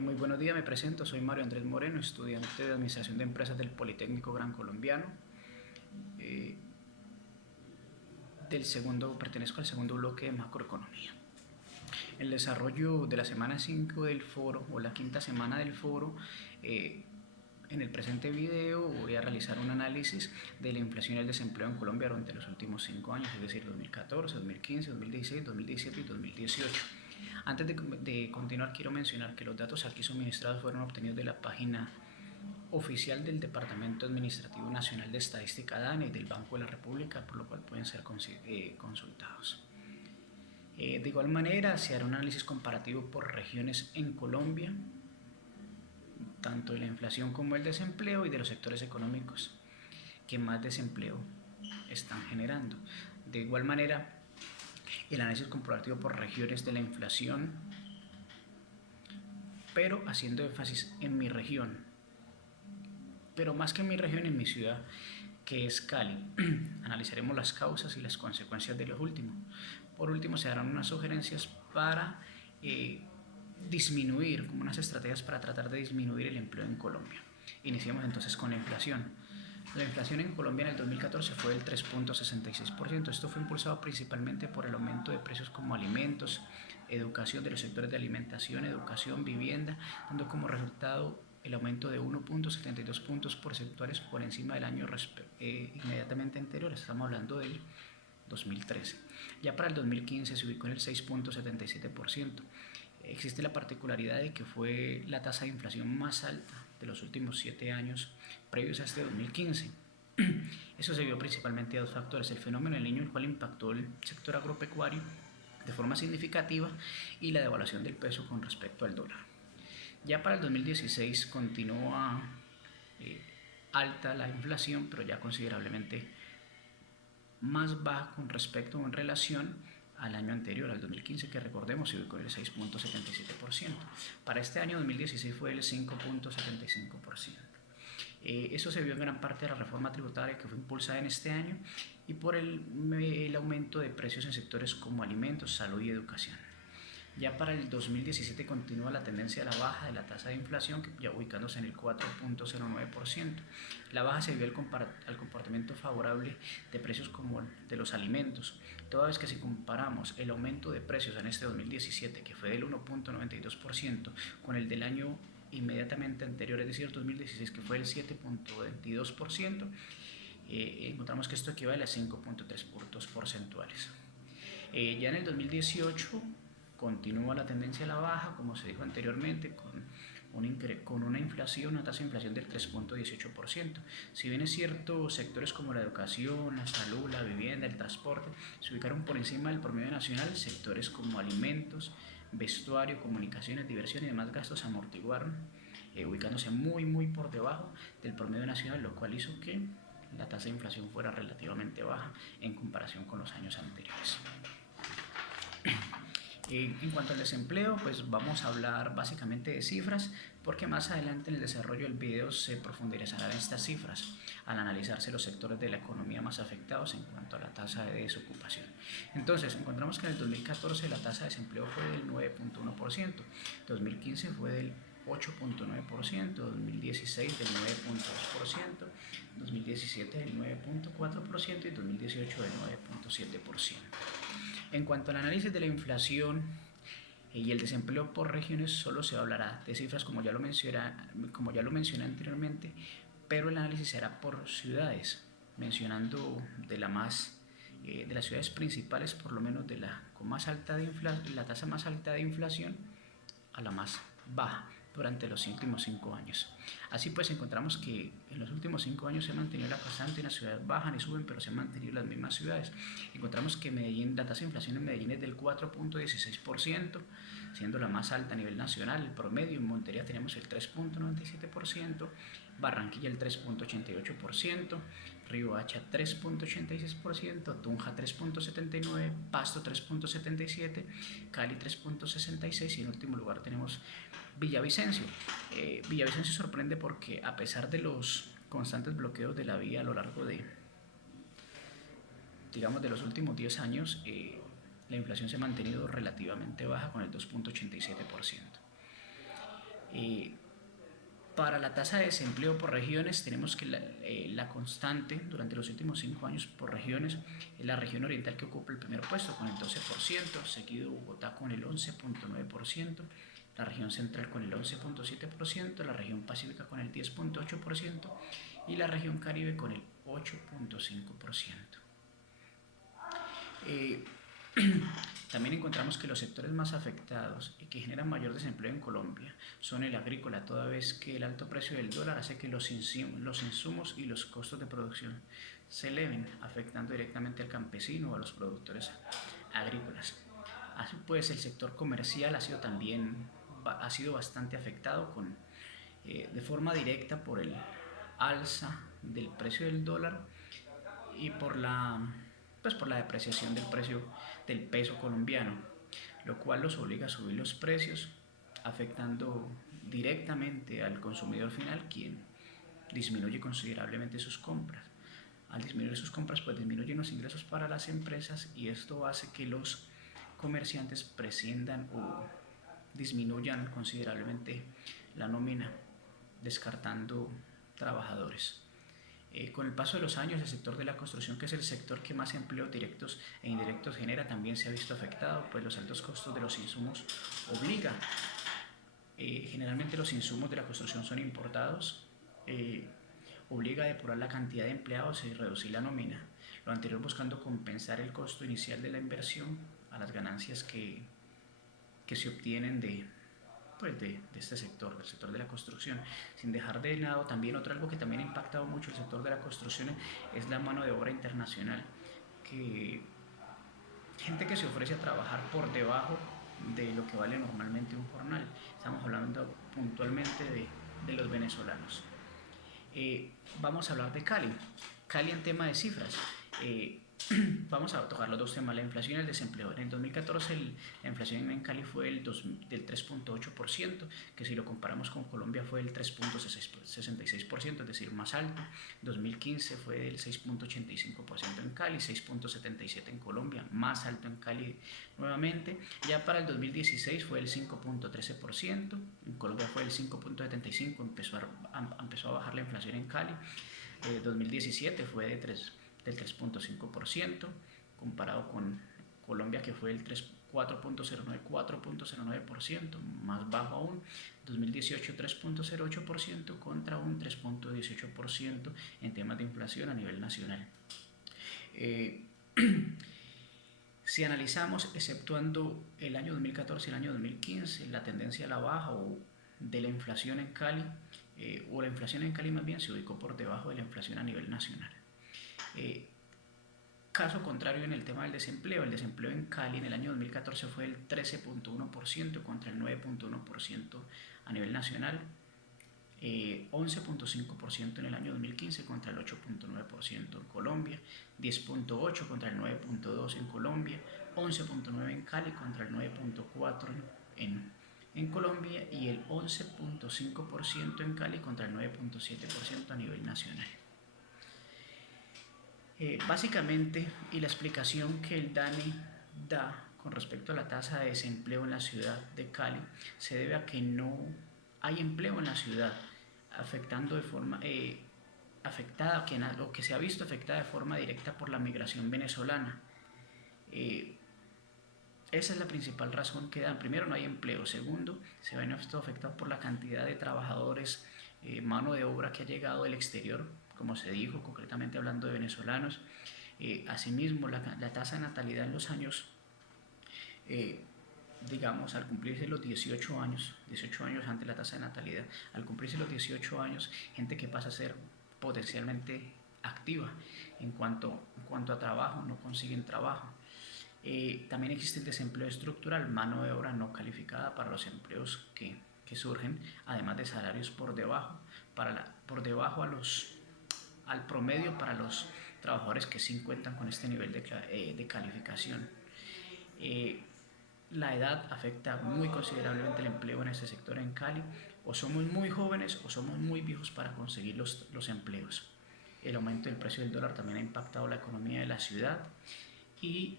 Muy buenos días, me presento, soy Mario Andrés Moreno, estudiante de Administración de Empresas del Politécnico Gran Colombiano. Eh, Pertenezco al segundo bloque de macroeconomía. En el desarrollo de la semana 5 del foro o la quinta semana del foro, en el presente video voy a realizar un análisis de la inflación y el desempleo en Colombia durante los últimos 5 años, es decir, 2014, 2015, 2016, 2017 y 2018. Antes de continuar, quiero mencionar que los datos aquí suministrados fueron obtenidos de la página oficial del Departamento Administrativo Nacional de Estadística DANE y del Banco de la República, por lo cual pueden ser consultados. De igual manera, se hará un análisis comparativo por regiones en Colombia, tanto de la inflación como el desempleo, y de los sectores económicos que más desempleo están generando. De igual manera, el análisis comparativo por regiones de la inflación, pero haciendo énfasis en mi región, pero más que en mi región, en mi ciudad, que es Cali. Analizaremos las causas y las consecuencias de los últimos. Por último, se darán unas sugerencias para disminuir, como unas estrategias para tratar de disminuir el empleo en Colombia. Iniciemos entonces con la inflación. La inflación en Colombia en el 2014 fue del 3.66%. Esto fue impulsado principalmente por el aumento de precios como alimentos, educación, de los sectores de alimentación, educación, vivienda, dando como resultado el aumento de 1.72 puntos porcentuales por encima del año inmediatamente anterior. Estamos hablando del 2013. Ya para el 2015 se ubicó en el 6.77%. Existe la particularidad de que fue la tasa de inflación más alta de los últimos 7 años previos a este 2015. Eso se vio principalmente a dos factores: el fenómeno del Niño, el cual impactó el sector agropecuario de forma significativa, y la devaluación del peso con respecto al dólar. Ya para el 2016 continúa alta la inflación, pero ya considerablemente más baja con respecto o en relación al año anterior, al 2015, que recordemos se ubicó en el 6.77%. Para este año 2016 fue el 5.75%. Eso se vio en gran parte de la reforma tributaria que fue impulsada en este año y por el aumento de precios en sectores como alimentos, salud y educación. Ya para el 2017 continúa la tendencia a la baja de la tasa de inflación, ya ubicándose en el 4.09%. La baja se debió al comportamiento favorable de precios como de los alimentos, toda vez que si comparamos el aumento de precios en este 2017, que fue del 1.92%, con el del año inmediatamente anterior, es decir, 2016, que fue el 7.22%, encontramos que esto equivale a 5.3 puntos porcentuales. Ya en el 2018 continúa la tendencia a la baja, como se dijo anteriormente, con una inflación, una tasa de inflación del 3.18%. Si bien es cierto, sectores como la educación, la salud, la vivienda, el transporte se ubicaron por encima del promedio nacional, sectores como alimentos, vestuario, comunicaciones, diversión y demás gastos amortiguaron, ubicándose muy por debajo del promedio nacional, lo cual hizo que la tasa de inflación fuera relativamente baja en comparación con los años anteriores. En cuanto al desempleo, pues vamos a hablar básicamente de cifras, porque más adelante en el desarrollo del video se profundizarán en estas cifras al analizarse los sectores de la economía más afectados en cuanto a la tasa de desocupación. Entonces, encontramos que en el 2014 la tasa de desempleo fue del 9.1%, 2015 fue del 8.9%, 2016 del 9.2%, 2017 del 9.4% y 2018 del 9.7%. En cuanto al análisis de la inflación y el desempleo por regiones, solo se hablará de cifras como ya lo mencioné anteriormente, pero el análisis se hará por ciudades, mencionando de las ciudades principales, por lo menos de la tasa más alta de inflación a la más baja durante los últimos 5 años. Así pues, encontramos que en los últimos 5 años se ha mantenido la constante, en las ciudades bajan y suben, pero se han mantenido las mismas ciudades. Encontramos que la tasa de inflación en Medellín es del 4.16%, siendo la más alta a nivel nacional. El promedio en Montería tenemos el 3.97%, Barranquilla el 3.88%, Riohacha 3.86%, Tunja 3.79%, Pasto 3.77%, Cali 3.66% y en último lugar tenemos Villavicencio. Villavicencio sorprende porque a pesar de los constantes bloqueos de la vía a lo largo de los últimos 10 años, la inflación se ha mantenido relativamente baja con el 2.87%. Para la tasa de desempleo por regiones, tenemos que la constante durante los últimos 5 años por regiones es la región oriental, que ocupa el primer puesto con el 12%, seguido Bogotá con el 11.9%, la región central con el 11.7%, la región pacífica con el 10.8% y la región caribe con el 8.5%. También encontramos que los sectores más afectados y que generan mayor desempleo en Colombia son el agrícola, toda vez que el alto precio del dólar hace que los insumos y los costos de producción se eleven, afectando directamente al campesino o a los productores agrícolas. Así pues, el sector comercial ha sido bastante afectado de forma directa por el alza del precio del dólar y por la depreciación del precio del peso colombiano, lo cual los obliga a subir los precios, afectando directamente al consumidor final, quien disminuye considerablemente sus compras. Al disminuir sus compras, pues disminuyen los ingresos para las empresas, y esto hace que los comerciantes prescindan o disminuyan considerablemente la nómina, descartando trabajadores. Con el paso de los años, el sector de la construcción, que es el sector que más empleos directos e indirectos genera, también se ha visto afectado, pues los altos costos de los insumos obligan. Generalmente los insumos de la construcción son importados, obliga a depurar la cantidad de empleados y reducir la nómina, lo anterior buscando compensar el costo inicial de la inversión a las ganancias que se obtienen de este sector, del sector de la construcción, sin dejar de lado también algo que también ha impactado mucho el sector de la construcción es la mano de obra internacional, que gente que se ofrece a trabajar por debajo de lo que vale normalmente un jornal. Estamos hablando puntualmente de los venezolanos. Vamos a hablar de Cali. Cali en tema de cifras. Vamos a tocar los dos temas, la inflación y el desempleo. En el 2014 la inflación en Cali fue del 3.8%, que si lo comparamos con Colombia fue del 3.66%, es decir, más alto. 2015 fue del 6.85% en Cali, 6.77% en Colombia, más alto en Cali nuevamente. Ya para el 2016 fue el 5.13%, en Colombia fue el 5.75%, empezó a bajar la inflación en Cali. 2017 fue del 3.5%, comparado con Colombia, que fue el 4.09%, más bajo aún. 2018 3.08% contra un 3.18% en temas de inflación a nivel nacional. Si analizamos, exceptuando el año 2014 y el año 2015, la tendencia a la baja de la inflación en Cali, o la inflación en Cali más bien, se ubicó por debajo de la inflación a nivel nacional. Caso contrario en el tema del desempleo. El desempleo en Cali en el año 2014 fue el 13.1% contra el 9.1% a nivel nacional, 11.5% en el año 2015 contra el 8.9% en Colombia, 10.8% contra el 9.2% en Colombia, 11.9% en Cali contra el 9.4% en Colombia, y el 11.5% en Cali contra el 9.7% a nivel nacional. Básicamente, y la explicación que el DANE da con respecto a la tasa de desempleo en la ciudad de Cali se debe a que no hay empleo en la ciudad, afectando de forma afectada, o que se ha visto afectada de forma directa por la migración venezolana. Esa es la principal razón que dan. Primero, no hay empleo. Segundo, se ven afectados por la cantidad de trabajadores, mano de obra que ha llegado del exterior, como se dijo, concretamente hablando de venezolanos. Asimismo, la tasa de natalidad en los años, digamos, al cumplirse los 18 años ante la tasa de natalidad, al cumplirse los 18 años, gente que pasa a ser potencialmente activa en cuanto a trabajo, no consiguen trabajo. También existe el desempleo estructural, mano de obra no calificada para los empleos que surgen, además de salarios por debajo al promedio para los trabajadores que sí cuentan con este nivel de calificación. La edad afecta muy considerablemente el empleo en este sector en Cali. O somos muy jóvenes o somos muy viejos para conseguir los empleos. El aumento del precio del dólar también ha impactado la economía de la ciudad. Y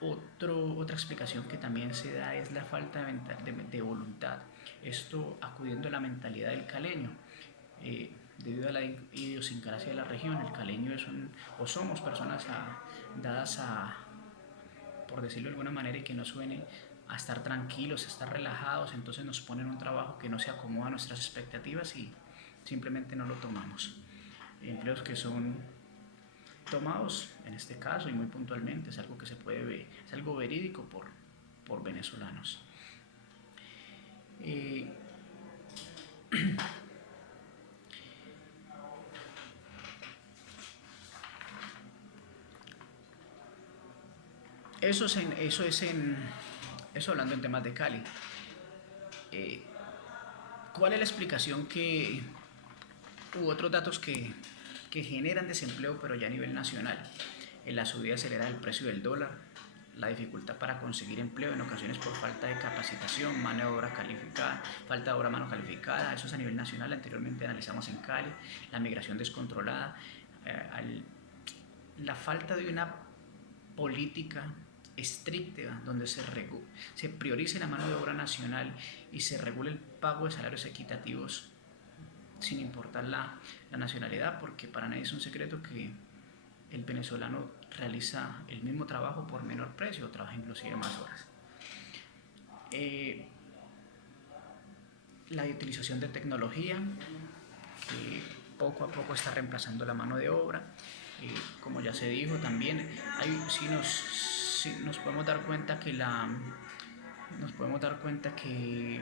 otra explicación que también se da es la falta de voluntad Esto acudiendo a la mentalidad del caleño. Debido a la idiosincrasia de la región, el caleño o somos personas dadas a, por decirlo de alguna manera y que no suene, a estar tranquilos, a estar relajados, entonces nos ponen un trabajo que no se acomoda a nuestras expectativas y simplemente no lo tomamos. Empleos que son tomados, en este caso y muy puntualmente, es algo que se puede ver, es algo verídico por venezolanos. Eso hablando en temas de Cali. Eh, ¿Cuál es la explicación u otros datos que generan desempleo pero ya a nivel nacional? En la subida acelerada del precio del dólar, la dificultad para conseguir empleo en ocasiones por falta de capacitación, mano de obra calificada, falta de obra mano calificada, eso es a nivel nacional, anteriormente analizamos en Cali, la migración descontrolada, la falta de una política estricta donde se priorice la mano de obra nacional y se regule el pago de salarios equitativos sin importar la nacionalidad, porque para nadie es un secreto que el venezolano realiza el mismo trabajo por menor precio o trabaja inclusive más horas. La utilización de tecnología que poco a poco está reemplazando la mano de obra. Como ya se dijo también, si nos podemos dar cuenta que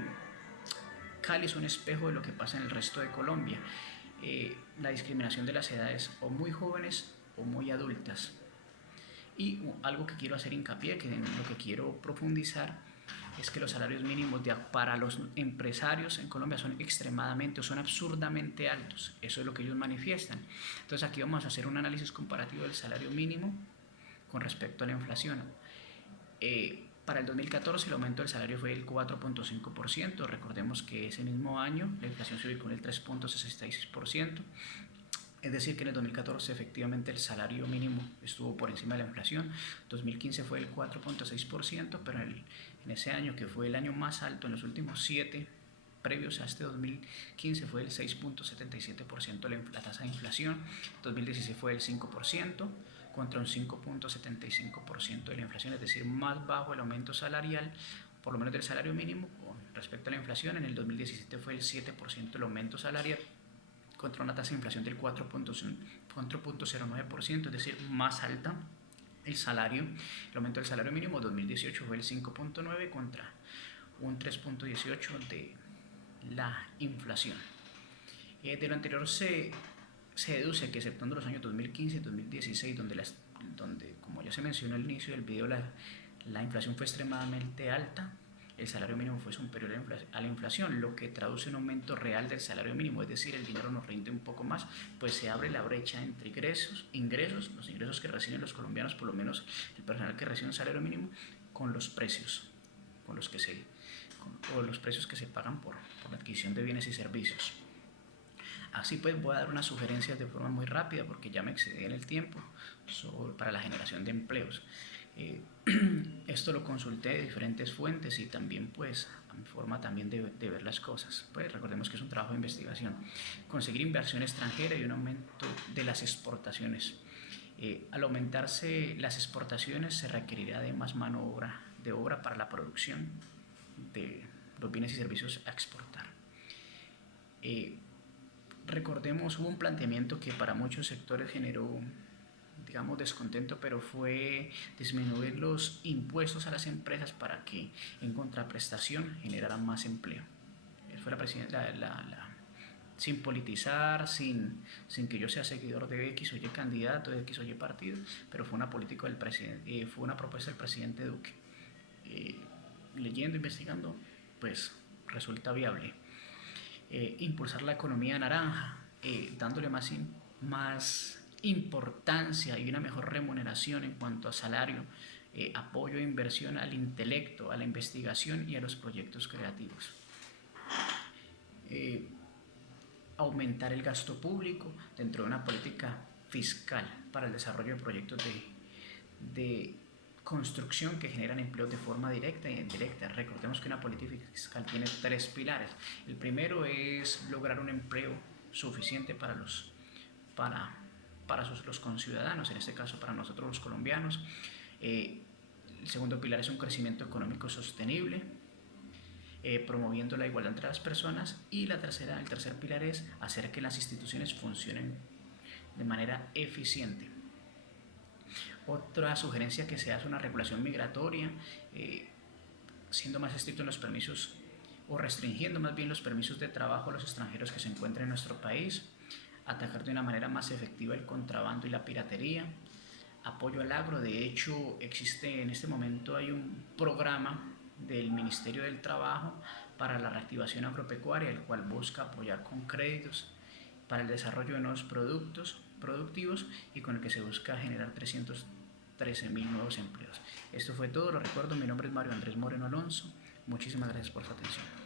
Cali es un espejo de lo que pasa en el resto de Colombia. La discriminación de las edades o muy jóvenes o muy adultas. Y algo que quiero hacer hincapié, que en lo que quiero profundizar, es que los salarios mínimos para los empresarios en Colombia son extremadamente o son absurdamente altos. Eso es lo que ellos manifiestan. Entonces aquí vamos a hacer un análisis comparativo del salario mínimo con respecto a la inflación. Para el 2014 el aumento del salario fue del 4.5%. Recordemos que ese mismo año la inflación se ubicó en el 3.66%. Es decir, que en el 2014 efectivamente el salario mínimo estuvo por encima de la inflación. 2015 fue el 4.6%, pero en ese año, que fue el año más alto en los últimos 7 previos a este 2015, fue el 6.77% la tasa de inflación. 2016 fue el 5% contra un 5.75% de la inflación, es decir, más bajo el aumento salarial, por lo menos del salario mínimo, con respecto a la inflación. En el 2017 fue el 7% el aumento salarial, contra una tasa de inflación del 4.09%, es decir, más alta el aumento del salario mínimo. 2018 fue el 5.9% contra un 3.18% de la inflación. De lo anterior se deduce que, exceptuando los años 2015 y 2016, donde como ya se mencionó al inicio del video, la inflación fue extremadamente alta, el salario mínimo fue superior a la inflación, lo que traduce un aumento real del salario mínimo, es decir, el dinero nos rinde un poco más, pues se abre la brecha entre los ingresos que reciben los colombianos, por lo menos el personal que recibe un salario mínimo, con los precios, los precios que se pagan por la adquisición de bienes y servicios. Así pues, voy a dar unas sugerencias de forma muy rápida porque ya me excedí en el tiempo para la generación de empleos. Esto lo consulté de diferentes fuentes y también pues a mi forma también de ver las cosas. Pues recordemos que es un trabajo de investigación. Conseguir inversión extranjera y un aumento de las exportaciones. Al aumentarse las exportaciones se requerirá de más mano de obra para la producción de los bienes y servicios a exportar. Recordemos, hubo un planteamiento que para muchos sectores generó, digamos, descontento, pero fue disminuir los impuestos a las empresas para que en contraprestación generaran más empleo. Fue sin politizar, sin que yo sea seguidor de X o Y candidato, de X o Y partido, pero fue una política del presidente, fue una propuesta del presidente Duque. Leyendo, investigando, pues resulta viable. Impulsar la economía naranja, dándole más importancia y una mejor remuneración en cuanto a salario, apoyo e inversión al intelecto, a la investigación y a los proyectos creativos. Aumentar el gasto público dentro de una política fiscal para el desarrollo de proyectos de construcción que generan empleos de forma directa e indirecta. Recordemos que una política fiscal tiene tres pilares. El primero es lograr un empleo suficiente para los conciudadanos, en este caso para nosotros los colombianos. El segundo pilar es un crecimiento económico sostenible, promoviendo la igualdad entre las personas. Y el tercer pilar es hacer que las instituciones funcionen de manera eficiente. Otra sugerencia que se hace una regulación migratoria, siendo más estricto en los permisos o restringiendo más bien los permisos de trabajo a los extranjeros que se encuentran en nuestro país, atacar de una manera más efectiva el contrabando y la piratería, apoyo al agro. De hecho, existe en este momento hay un programa del Ministerio del Trabajo para la reactivación agropecuaria, el cual busca apoyar con créditos para el desarrollo de nuevos productos productivos y con el que se busca generar 313.000 nuevos empleos. Esto fue todo, lo recuerdo, mi nombre es Mario Andrés Moreno Alonso, muchísimas gracias por su atención.